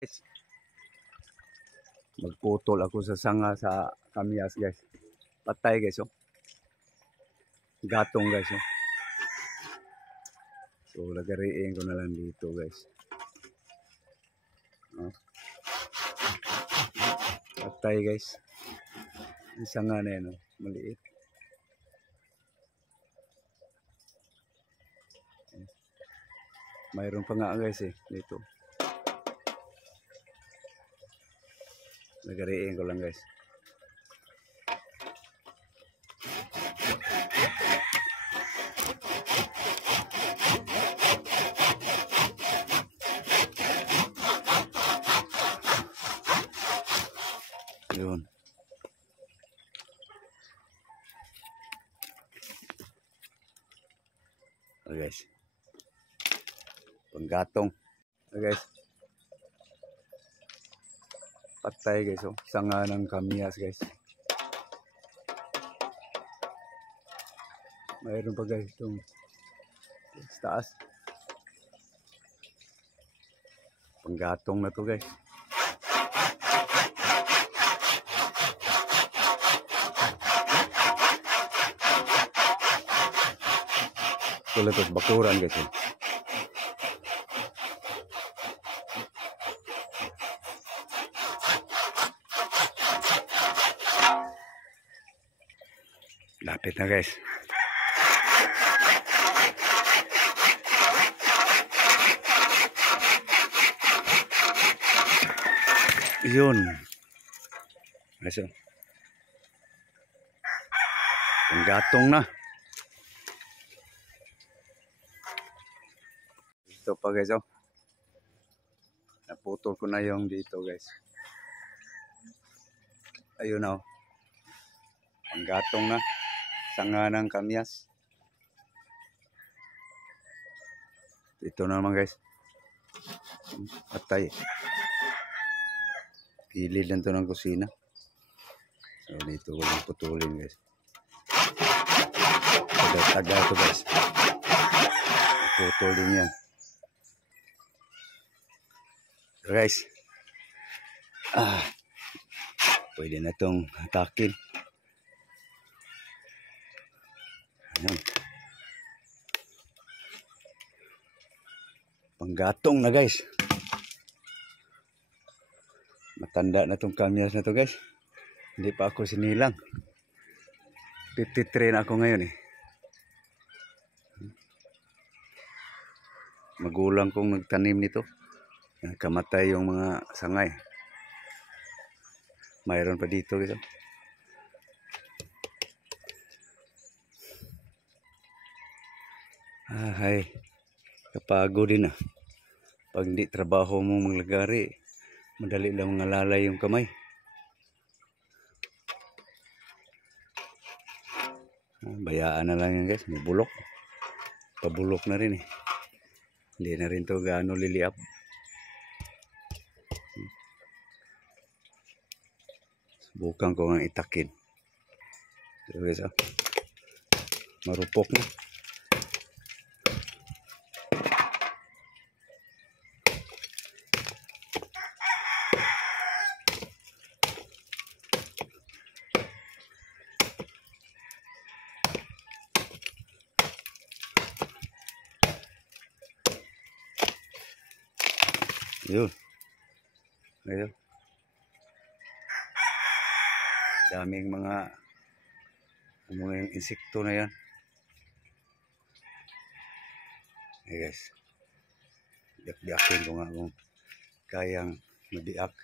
Guys, magputol ako sa sanga sa kamyas guys. Patay guys oh. Gatong guys oh. So lagariin ko na lang dito guys. Oh. Patay guys. Ang sanga na yan oh. Maliit. Mayroon pa nga guys eh dito. Lagariin ko lang guys. Yun. Oh guys. Panggatong. Oh guys. Patay guys oh. Sanga ng kamyas guys. Mayroon pa guys itong taas. Panggatong na to guys. Tulad ito bakuran guys oh. Lapit na guys. Yun. Aso. Panggatong na. Ito pa guys oh. Naputol ko na yung dito guys. Ayun oh. Panggatong na. Sanga ng kamyas. Ito naman guys. Patay. Gilid lang ito ng kusina. So dito ko lang putulin guys. Taga ito guys. Putol din yan. So guys. Pwede na itong hatakin. Ayan. Panggatong na guys. Matanda na itong kamyas na to guys. Hindi pa ako sinilang. 53 na ako ngayon eh. Magulang kong nagtanim nito. Kamatay yung mga sangay. Mayroon pa dito guys. Ay, kapagod din ah. Pag hindi trabaho mo maglagari, madali lang mangalalay yung kamay. Bayaan na lang yan guys, may bulok. Pabulok na rin eh. Hindi na rin to gaano liliap. Subukan ko nga itakin. So guys ah, marupok na. Yun. Ayun. Daming mga yung insekto na yan. Hey guys. Biak-biakin ko nga kung kayang mabiak.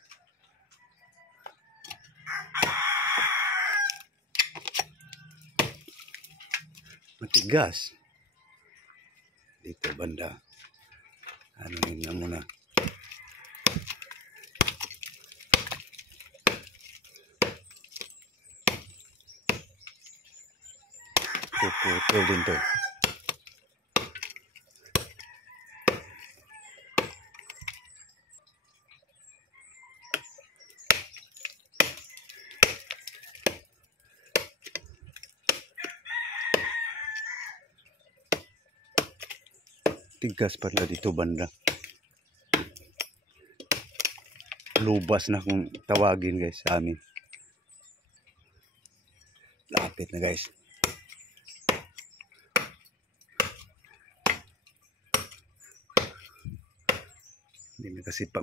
Matigas. Dito banda. Ano yun na muna. Puputol din to. Tigas pala dito banda. lubas na kung tawagin guys sa amin. Lapit na guys. Hindi na kasi pa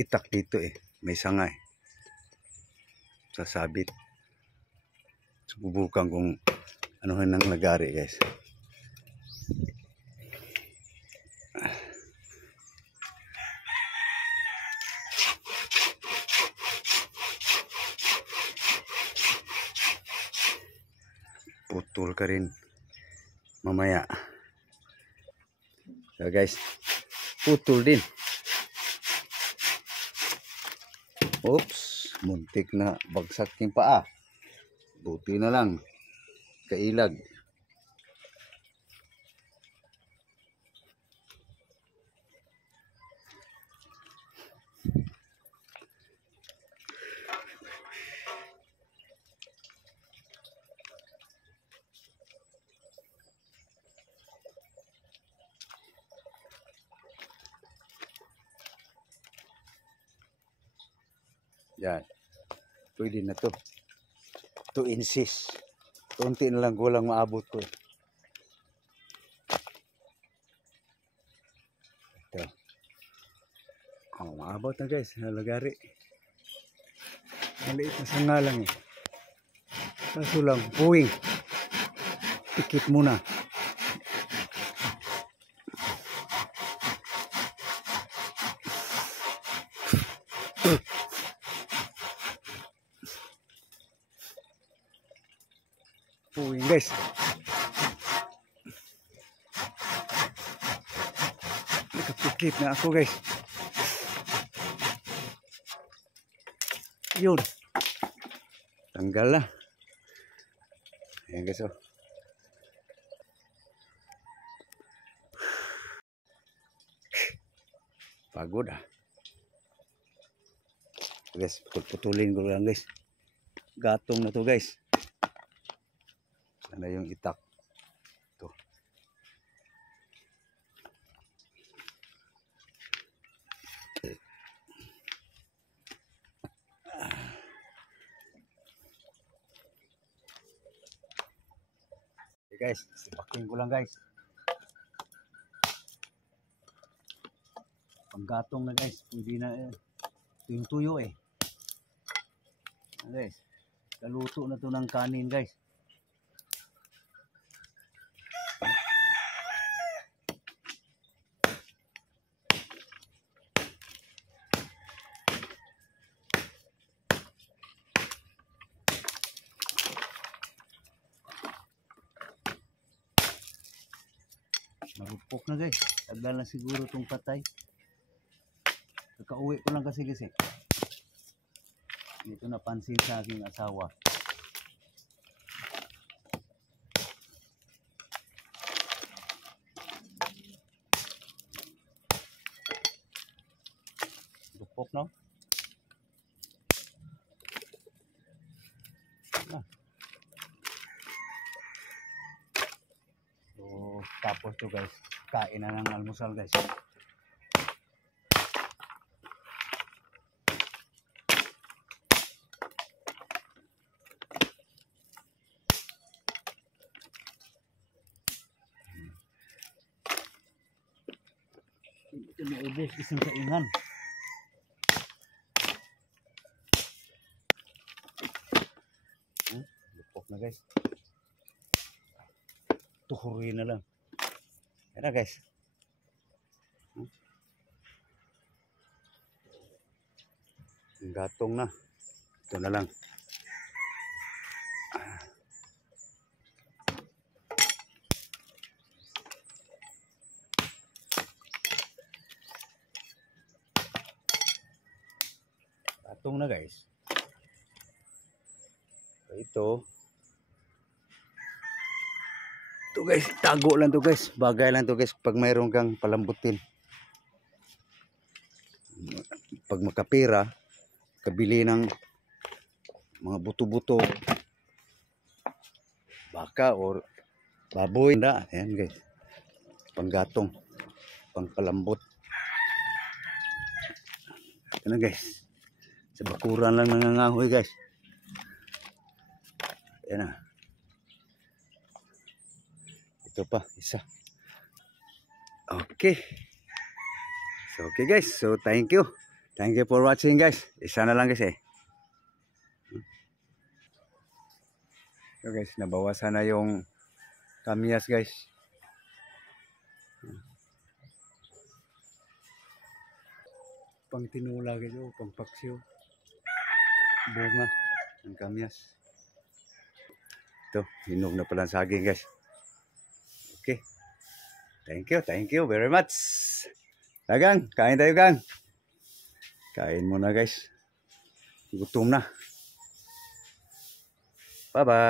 itak dito eh. May sanga eh. Sasabit. Subukan kung anuhan ng lagari guys. Putol ka rin mamaya. So guys, putol din. Oops, muntik na bagsak yung paa. Buti na lang kailag. Yan. Pwede na to. 2 inches. Kunti na lang kulang maabot ko. Ito. Oh, maabot na guys. Lagari. Maliit na sanga lang eh. Kaso lang, puwing. Pikit muna. Puwing guys. Nakapikit na ako guys. Yun. Tanggal na. Ayan guys oh. Pagod ah. Guys, putulin ko lang guys. Gatong na to guys. Sana yung itak. Ito. Okay guys, sipakin ko lang guys. Panggatong na guys, pwede na ito yung tuyo eh. Guys, kaluto na to ng kanin guys. Marupok na guys. Tagal na siguro itong patay. Kakauwi ko lang kasi. Dito napansin sa aking asawa. Rupok no? So, tapos to guys, kain na ng almusal guys. Ito na ubos, isang kaingan. Lupok na guys. Tuhurin na lang. Yan na guys. Gatong na. Ito na lang. Gatong na guys. Ito guys, tago lang to guys. Bagay lang to guys pag mayroon kang palambutin. Pag makapira, kabili ng mga buto-buto, baka or baboy. Ayan guys, panggatong, pangpalambot. Ano guys. Sa bakuran lang nangangahoy guys. Ayan na. Ito pa, isa. Okay. So okay guys. So thank you. Thank you for watching guys. Isa na lang guys eh. So guys, nabawasan na yung kamyas guys. Pang tinula guys, oh, pang paksiw. Bunga ng kamyas. Ito, hinog na pala ang saging guys. Okay. Thank you very much. Gang, kain tayo gang. Kain muna guys. Gutom na. Bye-bye.